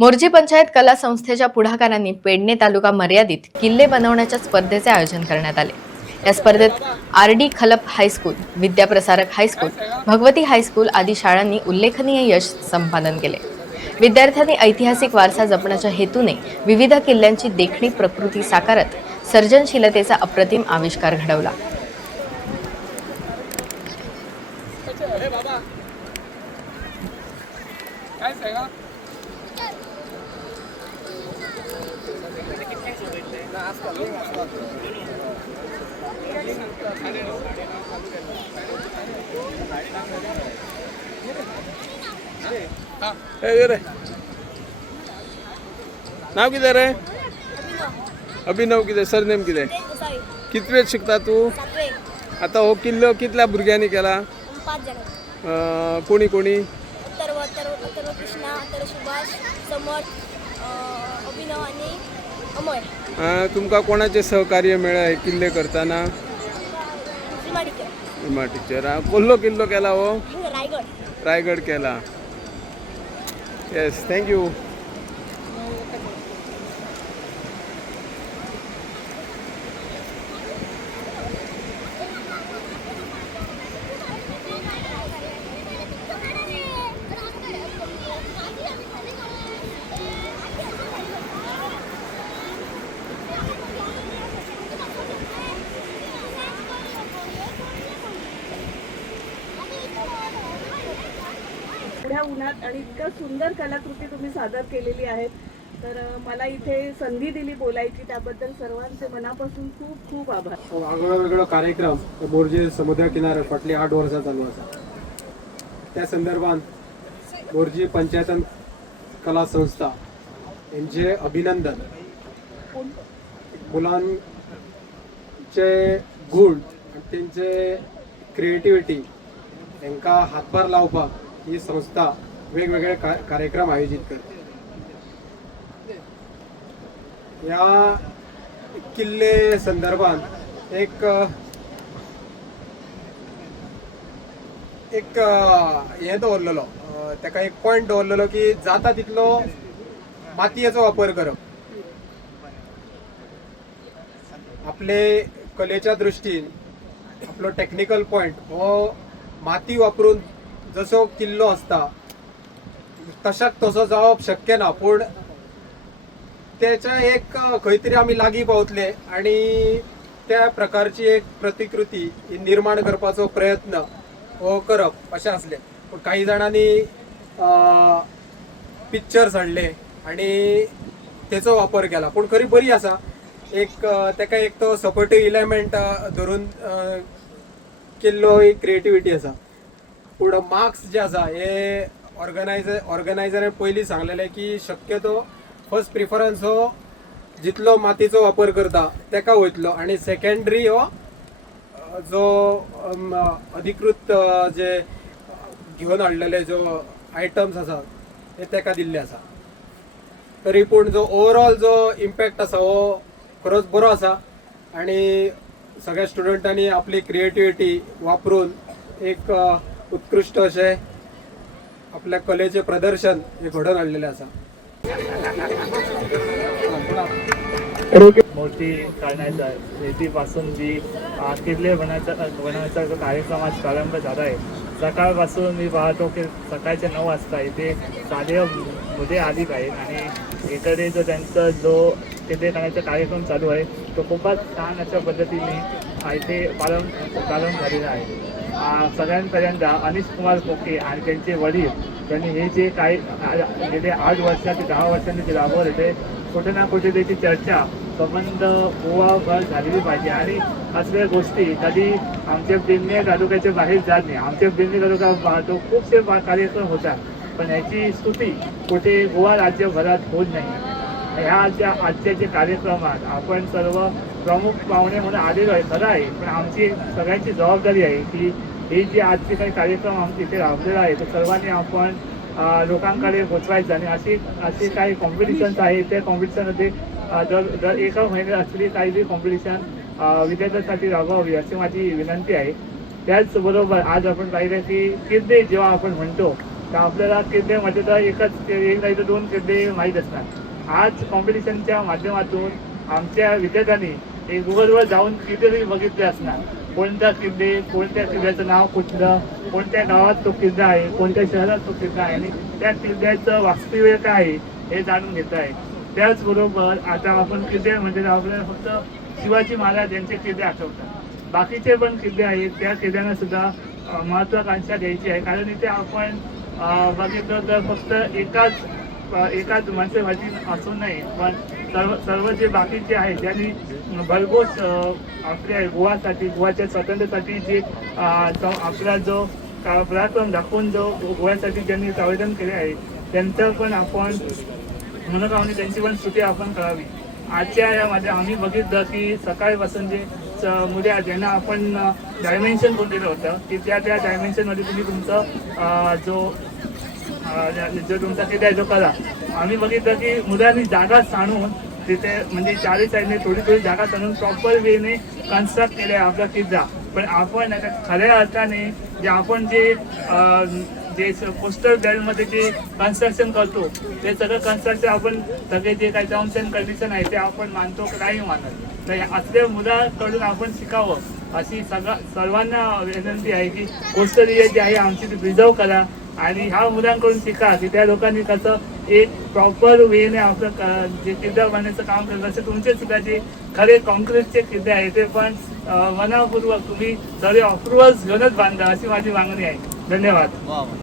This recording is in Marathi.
मोर्जी पंचायत कला संस्थेच्या पुढाकारांनी पेडणे तालुका मर्यादित किल्ले बनवण्याच्या स्पर्धेचे आयोजन करण्यात आले. या स्पर्धेत R D Khalap high school Vidyaprasarak high school Bhagwati high school आदी शाळांनी उल्लेखनीय यश संपादन केले. विद्यार्थ्यांनी ऐतिहासिक वारसा जपण्याच्या हेतूने विविध किल्ल्यांची देखणी प्रकृती साकारत सर्जनशीलतेचा अप्रतिम आविष्कार घडवला. काय रे. नाव कितें रे? अभिनव कितें सरनेम कितें कितवेत शिकता तू? आता हो किल्लो कितल्या भुरग्यांनी केला? कोणी कोणी? आणि अमय अं, तुमका कोणाचे सहकार्य मेळ्ळा हे किल्ले करताना? भीमा टीचर. टीचर हा, कोल्हो किल्लो केला हो? रायगड. रायगड केला. येस थँक्यू एवढ्या उन्हात आणि इतकं सुंदर कलाकृती तुम्ही सादर केलेली आहे तर मला इथे संधी दिली बोलायची त्याबद्दल सर्वांचे मनापासून खूप खूप आभार. हो, वेगळो वेगळो कार्यक्रम हो मोरजे समुद्र किनारे फाटली आठ वर्सां चालू असा त्या संदर्भात बोरजी पंचायतन कला संस्था यांचे अभिनंदन. मुलांचे गुण त्यांचे क्रिएटिव्हिटी तांकां हातभार लावपाक ही संस्था वेगवेगळे का- कार्यक्रम आयोजित करते. ह्या किल्ले संदर्भात एक एक हे हें दवरलेलो ताका एक पॉयंट दवरलेलो की जाता तितलो मातयेचो वापर करप. आपले कलेच्या दृश्टीन आपलो टेक्निकल पॉयंट हो माती वापरून जसो किल्लो आसता तशाक तसो जावप शक्य ना. पूण त्याच्या एक खंय तरी आमी लागीं पावतले आणि त्या प्रकारची एक प्रतिकृती ही निर्माण करपाचो प्रयत्न हो करप अशें आसलें पूण काही जाणांनी पिक्चर्स हाडले आणि तेचो वापर केला. पूण खरी बरी आसा. एक ताका एक तो सपोर्टीव इलेमेंट धरून केल्लो एक क्रिएटिव्हिटी आसा. पूण मार्क्स जे आसा हे ऑर्गनायझर ऑर्गनायझरान पयलीं सांगलेलें की शक्यतो फर्स्ट प्रिफरन्स हो जितलो मातीचो वापर करता तेका वयतलो. आनी सेकंडरी हो जो अधिकृत जे घेवन हाडलेले जो आयटम्स आसा ते तेका दिल्ले आसा तरी पूण जो ओवरऑल जो इम्पॅक्ट आसा हो खरोच बरो आसा आणि सगळ्या स्टुडंटांनी आपली क्रिएटिव्हिटी वापरून एक उत्कृष्ट असे आपल्या कलेचे प्रदर्शन हे घडोवन हाडलेलें आसा मूर्ती काढण्याचा शेतीपासून जी किडले किल्ले बनवायचा बनवायचा जो कार्यक्रमाचा प्रारंभ झाला आहे. सकाळपासून मी पाहतो की सकाळचे नऊ वाजता इथे साधे मुले आली आहेत आणि इकडे जो त्यांचा जो किडले करण्याचा कार्यक्रम चालू आहे तो खूपच छान अशा पद्धतीने इथे पालन पालन झालेला आहे. आ, सगळ्यांपर्यंत अनिश कुमार पोके आणि त्यांचे वडील त्यांनी हे जे काही गेले आठ वर्षात ते दहा वर्षांनी जे राबवले ते कुठे ना कुठे त्याची चर्चा संबंध गोवाभर झालेली पाहिजे. आणि असल्या गोष्टी कधी आमच्या बिन्ने तालुक्याच्या बाहेर जात नाही. आमच्या बिन्ने तालुका पाहतो खूपसे कार्यक्रम होतात. पण याची स्तुती कुठे गोवा राज्यभरात होत नाही. ह्या ज्या आजच्या जे कार्यक्रमात आपण सर्व प्रमुख पाहुणे म्हणून आलेलो आहे खरं आहे. पण आमची सगळ्यांची जबाबदारी आहे की हे जे आजचे काही कार्यक्रम आमचे इथे राबलेला आहे ते सर्वांनी आपण लोकांकडे पोचवायचं. आणि अशी अशी काही कॉम्पिटिशन्स आहेत त्या कॉम्पिटिशनमध्ये दर दर एका महिन्यात असलेली काही बी कॉम्पिटिशन विद्यार्थ्यांसाठी राबवावी अशी माझी विनंती आहे. त्याचबरोबर आज आपण पाहिलं की किल्ले जेव्हा आपण म्हणतो तर आपल्याला किर्देमध्ये तर एकच एक नाही तर दोन किल्ले माहीत असणार. आज कॉम्पिटिशनच्या माध्यमातून आमच्या विद्यार्थ्यांनी हे गुगलवर जाऊन कितीतरी बघितले असणार. कोणत्या किल्ले कोणत्या किल्ल्याचं नाव कुठलं कोणत्या गावात तो किल्ला आहे कोणत्या शहरात तो किल्ला आहे आणि त्या किल्ल्याचं वास्तव्य काय आहे हे जाणून घेत आहे त्याचबरोबर आता आपण किल्ले म्हणजे आपल्याला फक्त शिवाजी महाराज यांचे किल्ले आठवतात. बाकीचे पण किल्ले आहेत त्या किल्ल्यांना सुद्धा महत्वाकांक्षा द्यायची आहे. कारण इथे आपण बघितलं तर फक्त एकाच एकाच माणसाभाजी असू नये पण सर्व सर्व जे बाकीचे आहेत त्यांनी भरघोस आपल्या गोवासाठी गोवाच्या स्वातंत्र्यासाठी जे आपला जो का- पराक्रम दाखवून जो गोव्यासाठी ज्यांनी संवेदन केले आहे त्यांचं पण आपण मनोकामने त्यांची पण स्तुती आपण करावी. आजच्या यामध्ये आम्ही बघितलं की सकाळपासून जे च- मुले आहेत ज्यांना आपण डायमेन्शन बोललेलं होतं की त्या त्या डायमेन्शनमध्ये तुम्ही तुमचं जो जो तुमचा किल्ला आहे तो करा. आम्ही बघितलं की मुलांनी जागा सांडून तिथे म्हणजे चारी साईडने थोडी थोडी जागा सांडून प्रॉपर वेने कन्स्ट्रक्ट केले आहे आपला किल्ला. पण आपण आता खऱ्या अर्थाने जे आपण जे जे पोस्टरमध्ये जे कन्स्ट्रक्शन करतो ते सगळं कन्स्ट्रक्शन आपण सगळे जे काही टर्म्स अँड कंडिशन आहे ते आपण मानतो की नाही मानत. तर या असल्या मुलाकडून आपण शिकावं अशी सगळ्या सर्वांना विनंती आहे की कोस्टल एरिया जी आहे आमची ती प्रिझर्व करा. आणि ह्या मुलांकडून शिका की त्या लोकांनी कसं एक प्रॉपर वेने आपलं जे किल्ला बांधण्याचं काम करत तसे तुमचे सुद्धा जे खरे कॉन्क्रीटचे किल्ले आहे ते पण मनापूर्वक तुम्ही सगळे अप्रुव्हल्स घेऊनच बांधा अशी माझी मागणी आहे. धन्यवाद.